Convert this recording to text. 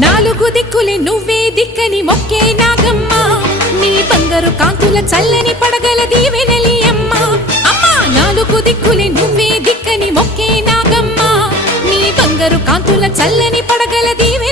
నాలుగు దిక్కులే నువ్వే దిక్కని మొక్కే నాగమ్మ నీ బంగారు కాంతుల చల్లని పడగల దీవెనలి అమ్మ అమ్మా నాలుగు దిక్కులే నువ్వే దిక్కని మొక్కే నాగమ్మ నీ బంగారు కాంతుల చల్లని పడగల దీవె